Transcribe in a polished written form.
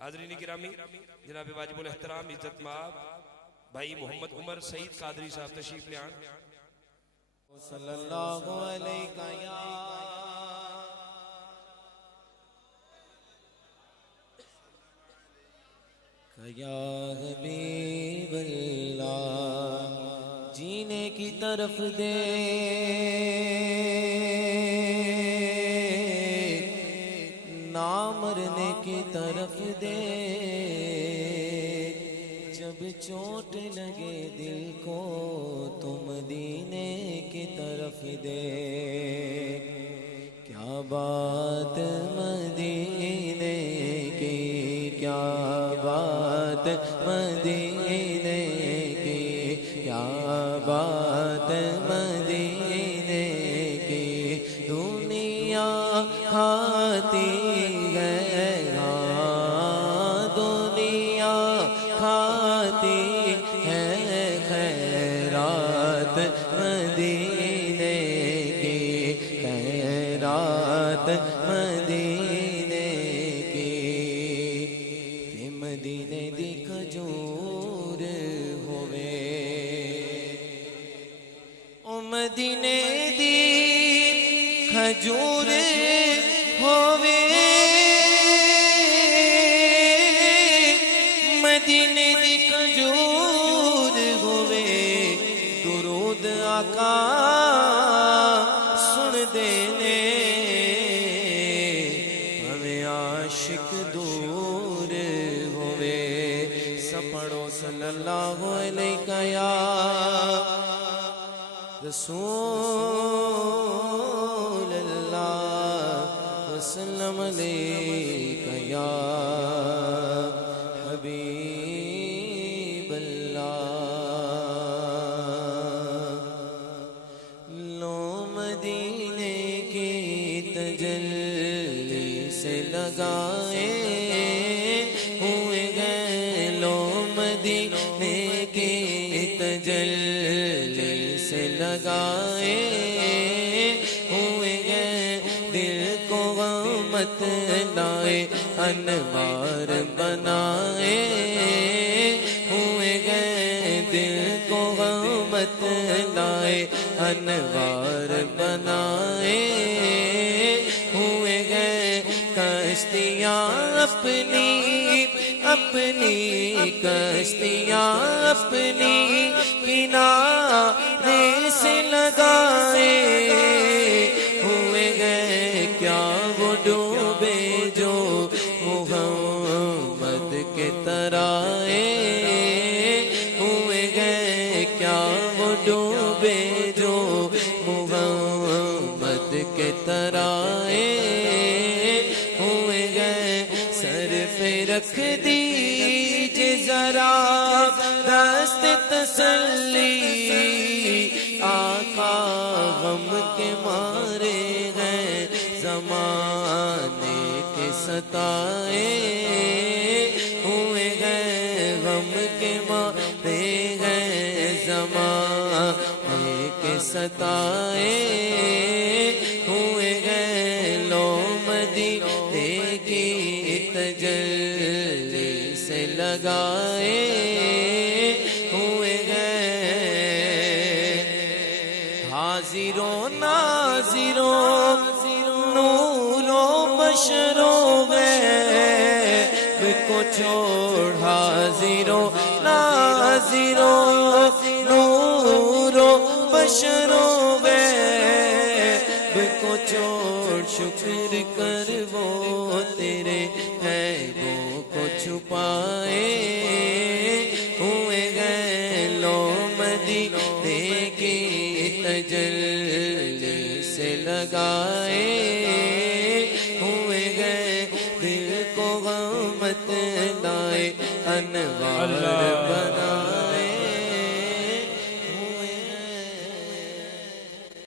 حاضرین گرامی، جناب واجب الاحترام عزت مآب بھائی محمد عمر سعید قادری صاحب تشریف لے آن۔ صلی اللہ علیہ یا حبیب اللہ، جینے کی طرف دے نہ مرنے کی طرف دے، جب چوٹ لگے دل کو تو مدینے کی طرف دے، کیا بات مدینے کی، کیا بات مدینے کی، کیا بات مدینے کی، دنیا کھاتی ہے دنیا کھاتی ہے خیرات مدینے کی، خیرات مدینے کی، کہ مدینے دی کھجور ہوئے، او مدینے دی کھجور ہوئے، مدینے دی کھجور ہوئے، درود آقا سن دینے، ہمیں عاشق دور ہوئے، سب پڑھو صلی اللہ علیہ یا رسول اللہ، وسلم علیکہ یا حبیب اللہ، لو مدینے کی تجلی سے لگائے ہوئے گئے، لو مدینے کی تجلی سے لگائے ہوئے گئے، دل کو غمت لائے انوار بنائے ہوئے گئے، دل کو غمت لائے انوار بنائے ہوئے گئے، کشتیاں اپنی اپنی کشتیاں اپنی کنارے سے لگائے ہوئے گئے، کیا وہ ڈوبے جو محمد کے ترائے ہوئے گئے، کیا وہ ڈوبے جو محمد کے ترائے ہوئے گئے، سر پہ رکھ دیجئے ذرا دست تسلی، آقا غم کے مارے ہیں زمانے کے ستائے ہوئے گئے، غم کے مارے ہیں زمانے کے ستائے ہوئے گئے، لو مدینے کی تجلی سے لگائے ہوئے گئے، حاضروں ناظروں نور و بشر و غیب کو چھوڑ، حاضروں ناظروں نور و بشر و غیب کو چھوڑ، شکر کر وہ تیرے عیبوں کو چھپائے ہوئے گئے، لو مدینے کی تجلی سے لگائے ہوئے گئے، دل کو غمت لائے انوار بنائے۔